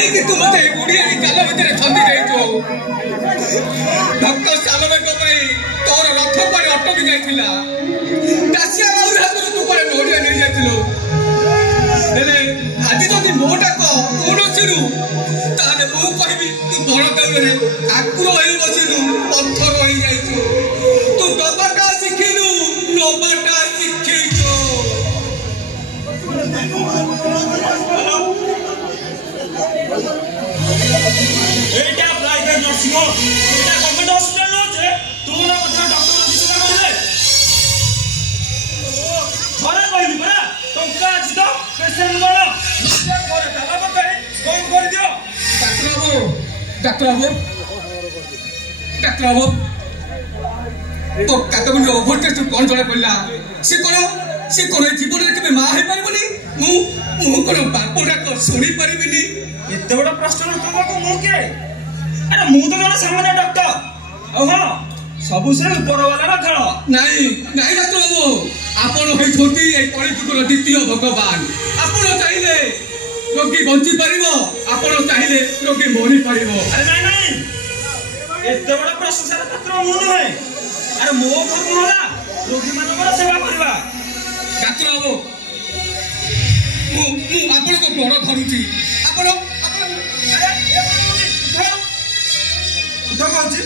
कहीं तू मत बुढ़िया काल भितर छंदी जाइछो भक्त सालवेक तोर रथ पर अटकी जाइथिला दासिया बाबू हाथ तू पर नोडिया नहीं जाइथिलो आज जदि मो डाक कौन ताले मु कहबी तू बड़ दौड़े ठाकुर होई बसिलु पत्थर होई जाइछु तू डबाटा शिखिलु नबाटा शिखिछो एटा प्राइवेट नर्सिंग एटा गवर्नमेंट हॉस्पिटल नो छे तू ना कथा डॉक्टर विश्वास करे घरे कहली परा टंका अछि तो पेशेंट गलो निश्चय करे ताला बताई कौन कर दियो डॉक्टर बाबू तो काका बन ओभर टेस्ट कौन जणे पड़ला से कोन जीवन रे केबे मां हे परिबनी मु कोन बापोडा को सुनी परिबिनी एते बड़ा प्रश्न तुमको मु के अरे मु तो जने सामान्य डॉक्टर ओहो सबु से ऊपर वाला खेल नहीं डॉक्टर बाबू आपण होई छोटी ए कलिजुगर द्वितीय भगवान आपण चाहिले रोगी बंची परिबो आपण चाहिले रोगी मरि परिबो अरे नहीं एते बड़ा प्रशंसा पात्र मु नहे अरे मो धर्म होला रोगी मानकर सेवा करबा डॉक्टर बाबू मु आपण को बड़ धरुची आपण अरे उठ कहछि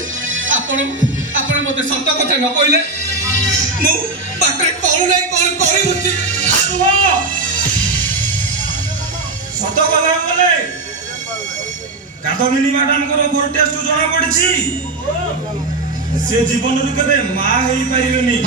आपण मते सत्य कथा न कहले मु बाटरे कौन नहीं कौन करी होती सत कथा बोले कादमिनी मैडम को ओभर टेस्ट जना पड़छि से जीवन रे केबे मां हेई पाइबेनी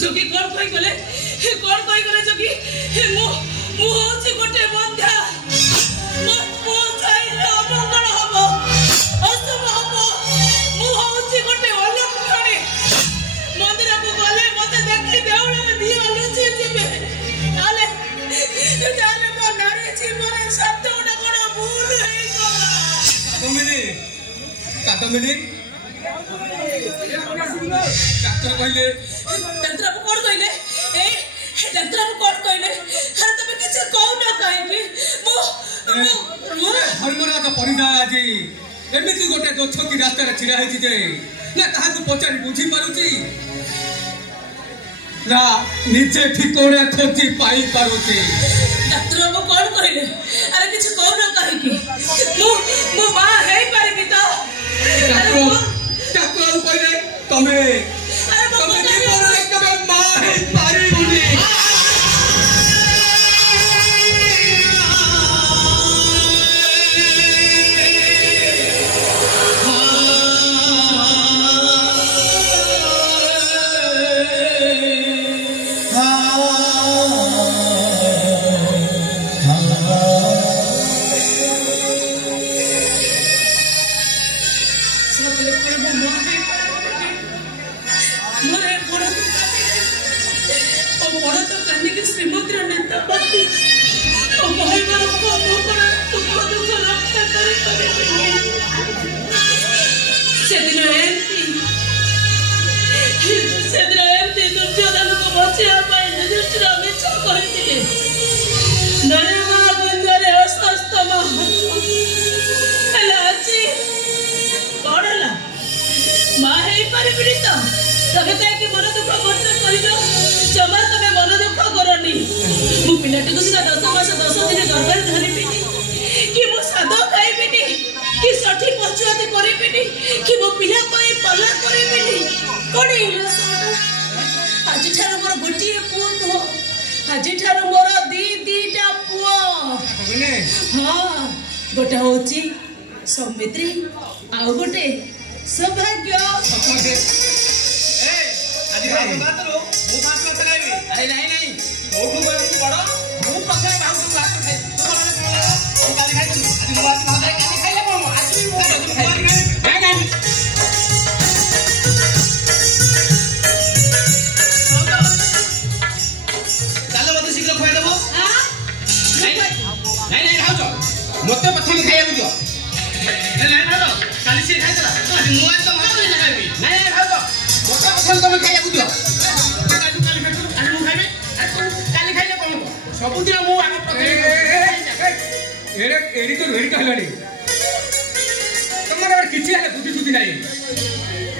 जोगी कौन कोई गले जोगी मु होची गोटे बंधा मत पहुंचाई रे कादमिनी डाक्टर कहले डॉक्टर आप कौन कहले ए डॉक्टर आप कौन कहले अरे तबे किछ कहू ना काहे मो हरमरा का परिदा आजी एमिति गोटे दोछ की रास्ता रे छिड़ा हेछि जे ना कहा को पचारी बुझी पारुची ना नीचे ठिकोणे खोजी पाई पारुची डॉक्टर बाबू कौन कहले अरे किछ कहू ना काहे की मो मां है पारिबी तो डॉक्टर कहले तमे तमे ठिकोणे कबे मां है पारिबुनी पिलाटी को सीधा 10 मास 10 दिन गर्भर धरिबिनी कि मो सादो खाइबिनी कि सठी पछुआते करिबिनी कि मो पिला कोई पला करिबिनी कोडी आज ठार मोर गोटी पुओ तो आज ठार मोर दीटा पुओ हां गोटे होची सौमित्री आ गोटे सौभाग्य ए आज बात रो मु पांच बात खाइबी अरे नहीं ओठू बड़ मु पछे भाउ बात खाइ तू काली खाइ आज मु बात भात काली खाइले कोन आज मु खाइ नहीं चलो मते शीघ्र खोइ देबो हां नहीं खाउ मते प्रथम खाइबो दियो नहीं भालो काली से खाइ तरा आज मु आज तो भात नहीं खाइबी नहीं भालो मते प्रथम तुम खाइबो दियो काली खाइ आज मु खाइबे काली खाइले कोन सब दिन मु आगे प्रथम एरे एडी तो वेरी कहलानी तमरे किछि है बुद्धि सुद्धि नाही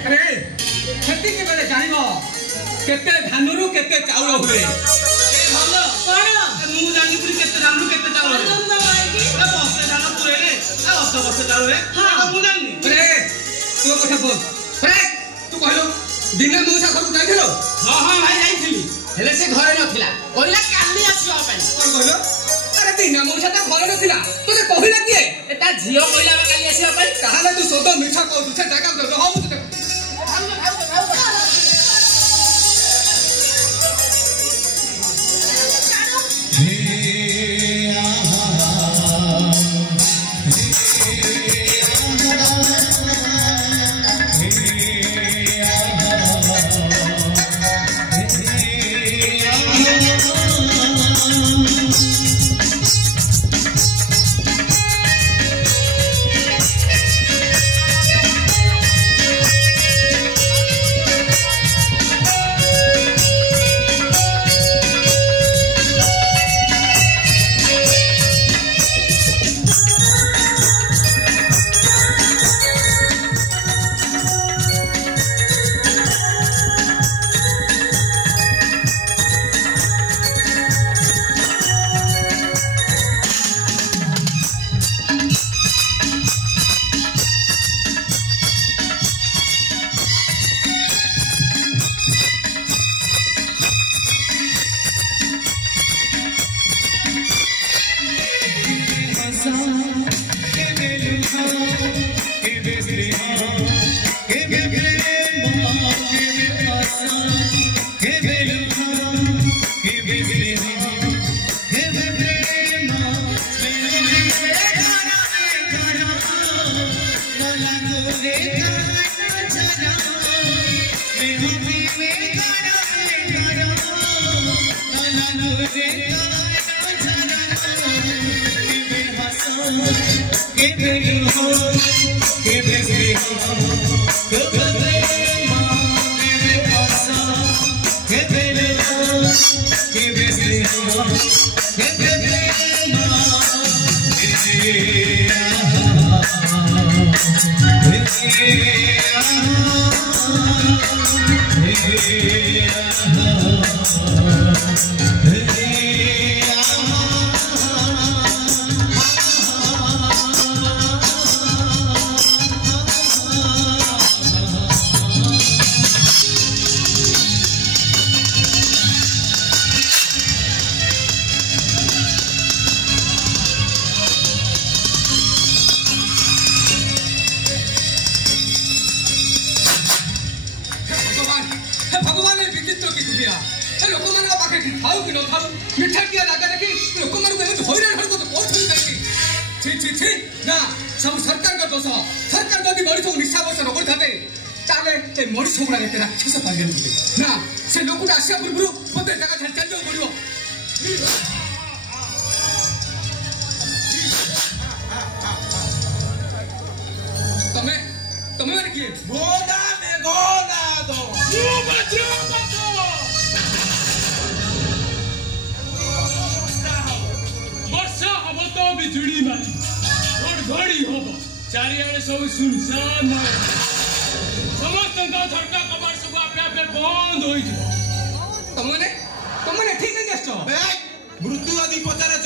अरे खेती के बेले जानिबो केते धानरू केते चाउल हुए ए भलो कोन मु जानि पुरी केते धानरू केते चाउल ए बसे धान पुरेले आ बसे चाउल रे हां मु जानि अरे तू कथा बोल अरे तू कहलो दिने मौसा घर जाइथिलो हां हां भाई जाइथिली हेले से घरे नथिला ओइला काली आसीबा पई कोन कहलो अरे दिने मौसा त घरे नथिला तोते कहिला किए एटा झियो कइला काली आसीबा पई ताहाले तू सोद मिठा कहू से जागा दो हो मु चारियाडे सब सुनसान समस्त झटका कबाड़ सब आपे आपे बंद होई तमने ठीक है मृत्यु आदि पचारे